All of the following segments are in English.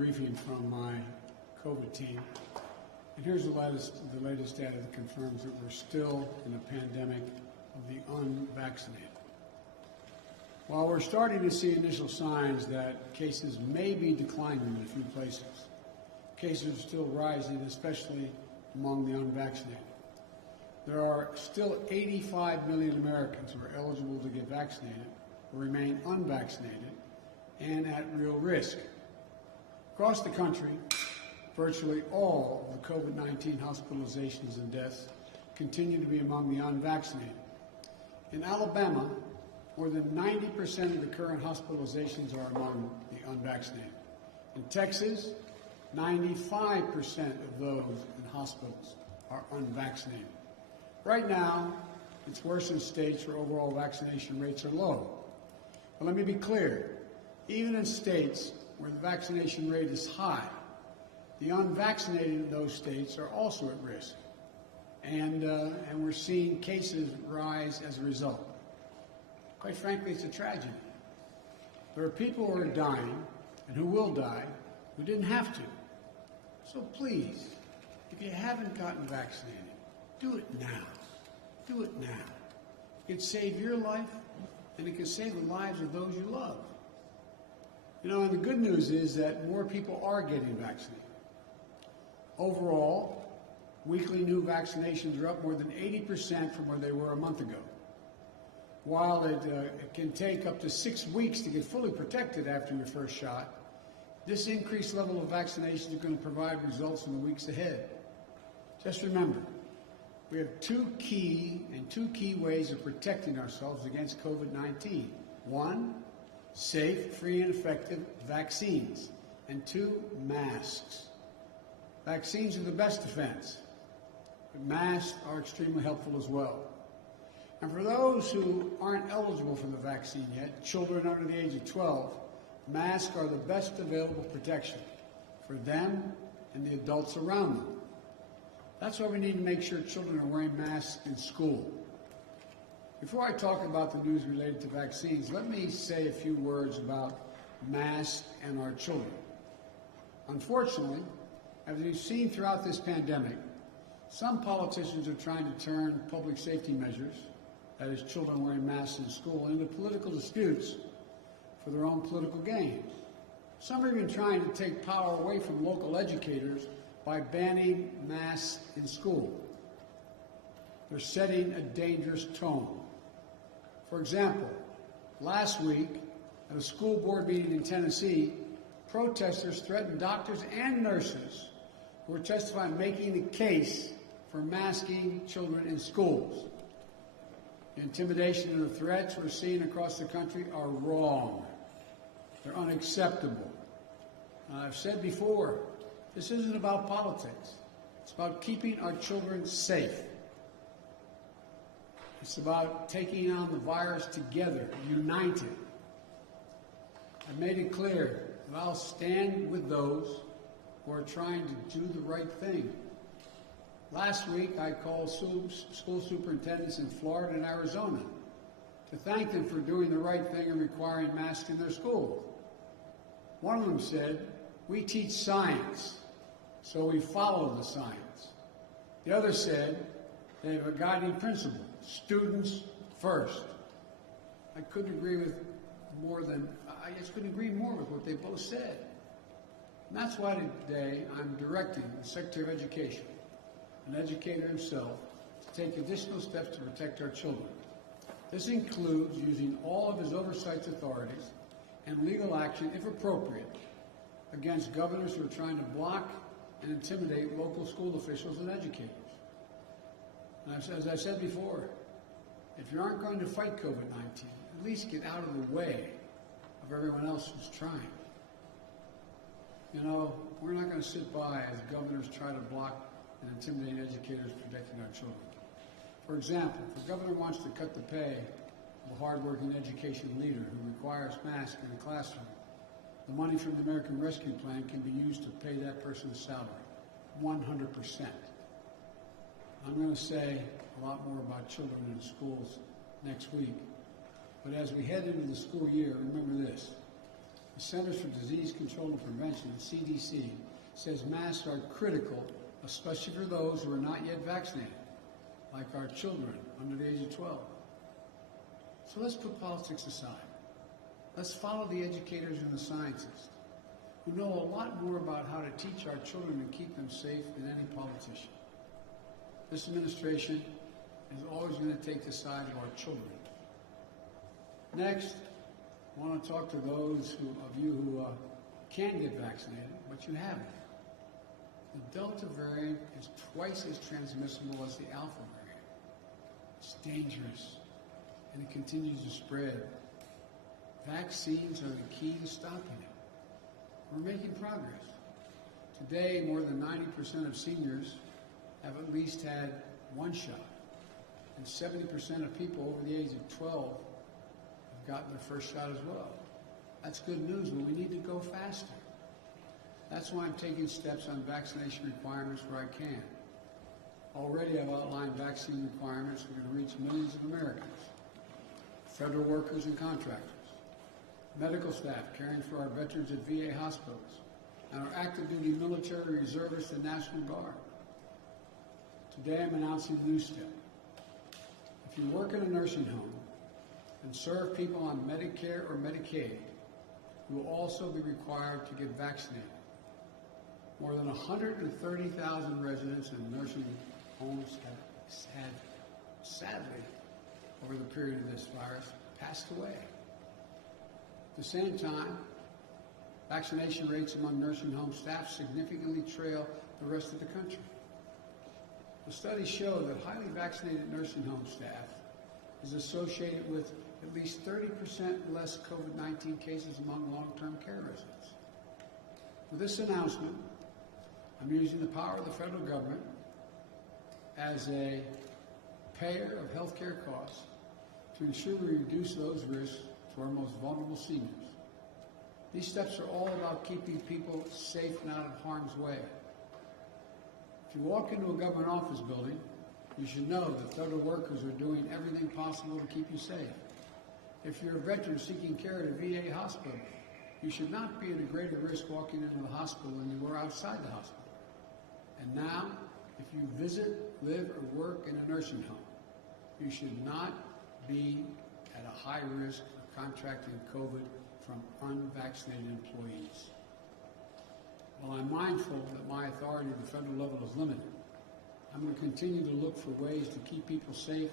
briefing from my COVID team, and here's the latest data that confirms that we're still in a pandemic of the unvaccinated. While we're starting to see initial signs that cases may be declining in a few places, cases are still rising, especially among the unvaccinated. There are still 85 million Americans who are eligible to get vaccinated or remain unvaccinated and at real risk. Across the country, virtually all of the COVID-19 hospitalizations and deaths continue to be among the unvaccinated. In Alabama, more than 90% of the current hospitalizations are among the unvaccinated. In Texas, 95% of those in hospitals are unvaccinated. Right now, it's worse in states where overall vaccination rates are low. But let me be clear, even in states where the vaccination rate is high, the unvaccinated in those states are also at risk. And we're seeing cases rise as a result. Quite frankly, it's a tragedy. There are people who are dying and who will die who didn't have to. So please, if you haven't gotten vaccinated, do it now. Do it now. It could save your life, and it could save the lives of those you love. You know, and the good news is that more people are getting vaccinated. Overall, weekly new vaccinations are up more than 80% from where they were a month ago. While it can take up to 6 weeks to get fully protected after your first shot, this increased level of vaccination is going to provide results in the weeks ahead. Just remember, we have two key ways of protecting ourselves against COVID-19. One, safe, free, and effective vaccines. And two, masks. Vaccines are the best defense, but masks are extremely helpful as well. And for those who aren't eligible for the vaccine yet, children under the age of 12, masks are the best available protection for them and the adults around them. That's why we need to make sure children are wearing masks in school. Before I talk about the news related to vaccines, let me say a few words about masks and our children. Unfortunately, as we've seen throughout this pandemic, some politicians are trying to turn public safety measures, that is children wearing masks in school, into political disputes for their own political gain. Some are even trying to take power away from local educators by banning masks in school. They're setting a dangerous tone. For example, last week at a school board meeting in Tennessee, protesters threatened doctors and nurses who were testifying making the case for masking children in schools. The intimidation and the threats we're seeing across the country are wrong. They're unacceptable. I've said before, this isn't about politics. It's about keeping our children safe. It's about taking on the virus together, united. I've made it clear that I'll stand with those who are trying to do the right thing. Last week, I called school superintendents in Florida and Arizona to thank them for doing the right thing and requiring masks in their schools. One of them said, "We teach science, so we follow the science." The other said, they have a guiding principle, students first. I just couldn't agree more with what they both said. And that's why today I'm directing the Secretary of Education, an educator himself, to take additional steps to protect our children. This includes using all of his oversight authorities and legal action, if appropriate, against governors who are trying to block and intimidate local school officials and educators. And as I said before, if you aren't going to fight COVID-19, at least get out of the way of everyone else who's trying. You know, we're not going to sit by as governors try to block and intimidate educators protecting our children. For example, if the governor wants to cut the pay of a hardworking education leader who requires masks in the classroom, the money from the American Rescue Plan can be used to pay that person's salary, 100%. I'm going to say a lot more about children in schools next week. But as we head into the school year, remember this. The Centers for Disease Control and Prevention, the CDC, says masks are critical, especially for those who are not yet vaccinated, like our children under the age of 12. So let's put politics aside. Let's follow the educators and the scientists who know a lot more about how to teach our children and keep them safe than any politician. This administration is always going to take the side of our children. Next, I want to talk to those of you who can get vaccinated, but you haven't. The Delta variant is twice as transmissible as the Alpha variant. It's dangerous, and it continues to spread. Vaccines are the key to stopping it. We're making progress. Today, more than 90% of seniors have at least had one shot, and 70% of people over the age of 12 have gotten their first shot as well. That's good news, but we need to go faster. That's why I'm taking steps on vaccination requirements where I can. Already I've outlined vaccine requirements that are going to reach millions of Americans, federal workers and contractors, medical staff caring for our veterans at VA hospitals, and our active duty military reservists and National Guard. Today I'm announcing a new step. If you work in a nursing home and serve people on Medicare or Medicaid, you will also be required to get vaccinated. More than 130,000 residents in nursing homes have had, sadly, over the period of this virus, passed away. At the same time, vaccination rates among nursing home staff significantly trail the rest of the country. The studies show that highly vaccinated nursing home staff is associated with at least 30% less COVID-19 cases among long-term care residents. With this announcement, I'm using the power of the federal government as a payer of health care costs to ensure we reduce those risks to our most vulnerable seniors. These steps are all about keeping people safe and out of harm's way. If you walk into a government office building, you should know that federal workers are doing everything possible to keep you safe. If you're a veteran seeking care at a VA hospital, you should not be at a greater risk walking into the hospital than you were outside the hospital. And now, if you visit, live, or work in a nursing home, you should not be at a high risk of contracting COVID from unvaccinated employees. While I'm mindful that my authority at the federal level is limited, I'm going to continue to look for ways to keep people safe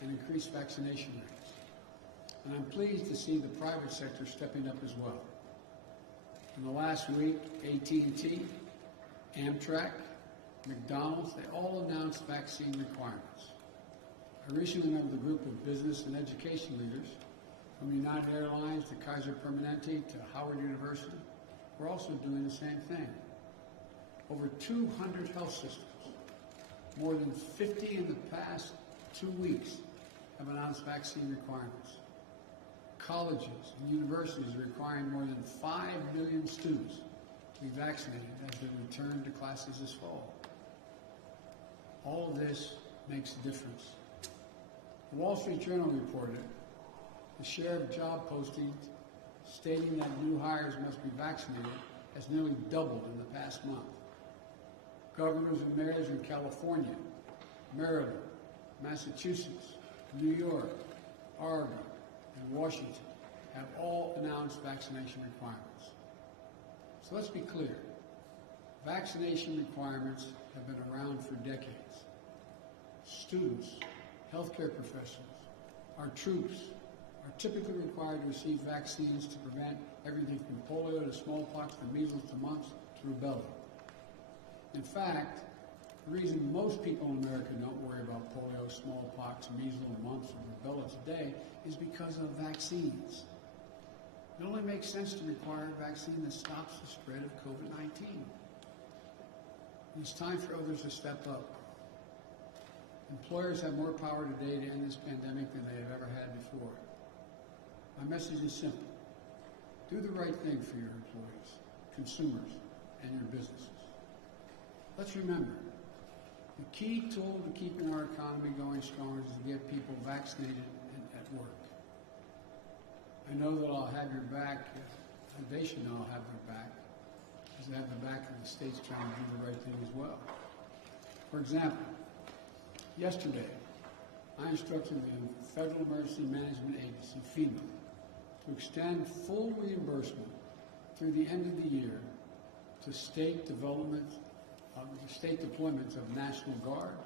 and increase vaccination rates. And I'm pleased to see the private sector stepping up as well. In the last week, AT&T, Amtrak, McDonald's, they all announced vaccine requirements. I recently met with a group of business and education leaders from United Airlines to Kaiser Permanente to Howard University. We're also doing the same thing. Over 200 health systems, more than 50 in the past 2 weeks, have announced vaccine requirements. Colleges and universities are requiring more than 5 million students to be vaccinated as they return to classes this fall. All of this makes a difference. The Wall Street Journal reported the share of job postings stating that new hires must be vaccinated has nearly doubled in the past month. Governors and mayors in California, Maryland, Massachusetts, New York, Oregon, and Washington have all announced vaccination requirements. So let's be clear. Vaccination requirements have been around for decades. Students, healthcare professionals, our troops are typically required to receive vaccines to prevent everything from polio to smallpox to measles to mumps to rubella. In fact, the reason most people in America don't worry about polio, smallpox, measles, mumps, or rubella today is because of vaccines. It only makes sense to require a vaccine that stops the spread of COVID-19. It's time for others to step up. Employers have more power today to end this pandemic than they have ever had before. My message is simple. Do the right thing for your employees, consumers, and your businesses. Let's remember, the key tool to keeping our economy going strong is to get people vaccinated and at work. I know that I'll have your back they should now have their back, because they have the back of the states trying to do the right thing as well. For example, yesterday, I instructed the Federal Emergency Management Agency, FEMA, to extend full reimbursement through the end of the year to state deployments of National Guard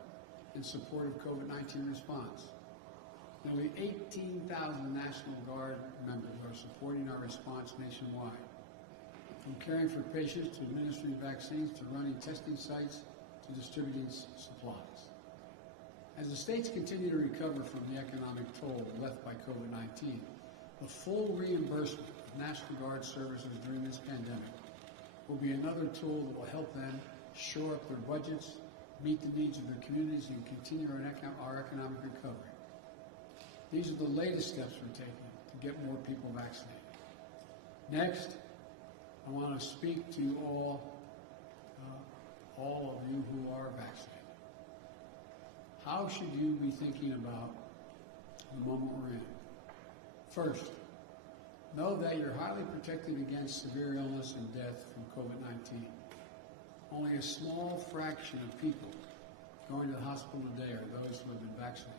in support of COVID-19 response. Nearly 18,000 National Guard members are supporting our response nationwide, from caring for patients to administering vaccines to running testing sites to distributing supplies. As the states continue to recover from the economic toll left by COVID-19, the full reimbursement of National Guard services during this pandemic will be another tool that will help them shore up their budgets, meet the needs of their communities, and continue our economic recovery. These are the latest steps we're taking to get more people vaccinated. Next, I want to speak to all of you who are vaccinated. How should you be thinking about the moment we're in? First, know that you're highly protected against severe illness and death from COVID-19. Only a small fraction of people going to the hospital today are those who have been vaccinated.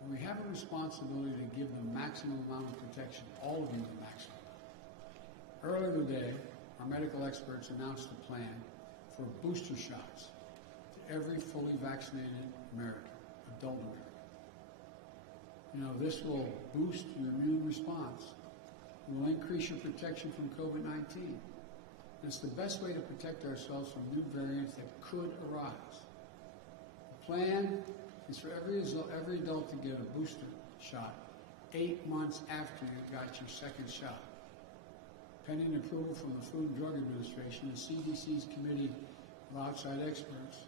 And we have a responsibility to give the maximum amount of protection, all of you the maximum. Earlier today, our medical experts announced a plan for booster shots to every fully vaccinated American, adult American. You know, this will boost your immune response. It will increase your protection from COVID-19. It's the best way to protect ourselves from new variants that could arise. The plan is for every adult to get a booster shot 8 months after you got your second shot. Pending approval from the Food and Drug Administration and CDC's Committee of Outside Experts,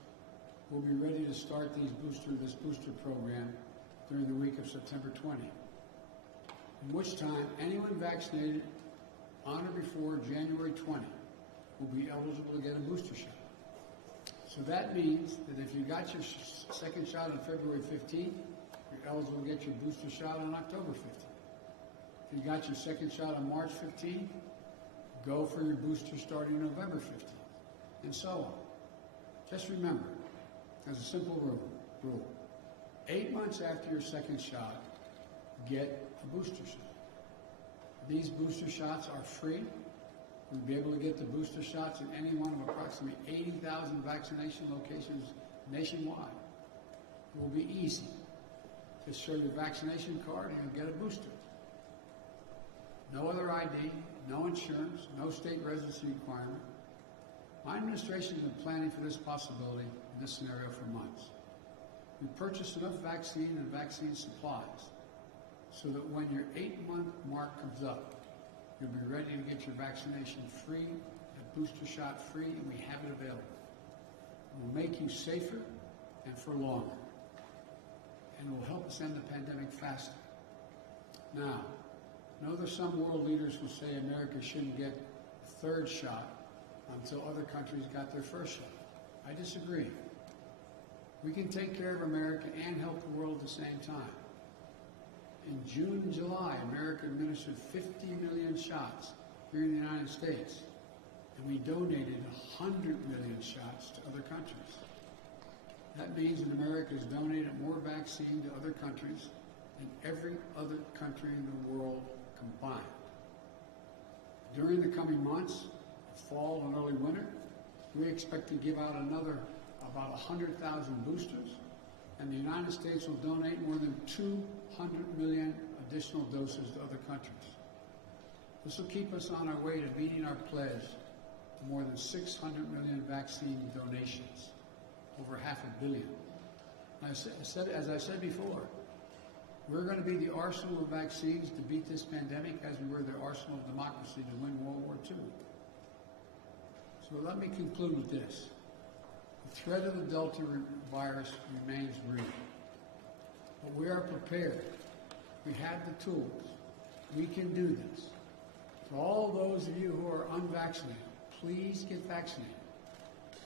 we'll be ready to start this booster program during the week of September 20, in which time anyone vaccinated on or before January 20 will be eligible to get a booster shot. So that means that if you got your second shot on February 15th, you're eligible to get your booster shot on October 15th. If you got your second shot on March 15th, go for your booster starting November 15th, and so on. Just remember, as a simple rule, 8 months after your second shot, get a booster shot. These booster shots are free. You'll be able to get the booster shots in any one of approximately 80,000 vaccination locations nationwide. It will be easy. Just show your vaccination card and you'll get a booster. No other ID, no insurance, no state residency requirement. My administration has been planning for this possibility in this scenario for months. We purchased enough vaccine and vaccine supplies so that when your 8-month mark comes up, you'll be ready to get your vaccination free, a booster shot free, and we have it available. It will make you safer and for longer, and will help us end the pandemic faster. Now, I know there's some world leaders who say America shouldn't get a third shot until other countries got their first shot. I disagree. We can take care of America and help the world at the same time. In June and July, America administered 50 million shots here in the United States, and we donated 100 million shots to other countries. That means that America has donated more vaccine to other countries than every other country in the world combined. During the coming months, fall and early winter, we expect to give out about 100,000 boosters, and the United States will donate more than 200 million additional doses to other countries. This will keep us on our way to meeting our pledge to more than 600 million vaccine donations, over $500 million. As I said before, we're going to be the arsenal of vaccines to beat this pandemic as we were the arsenal of democracy to win World War II. So let me conclude with this. The threat of the Delta virus remains real. But we are prepared. We have the tools. We can do this. For all those of you who are unvaccinated, please get vaccinated.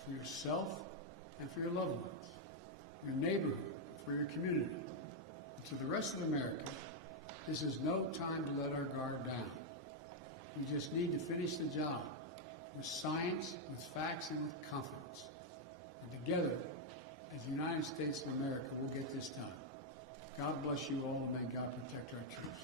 For yourself and for your loved ones, your neighborhood, for your community. And to the rest of America, this is no time to let our guard down. We just need to finish the job with science, with facts, and with confidence. And together, as the United States of America, we'll get this done. God bless you all, and may God protect our troops.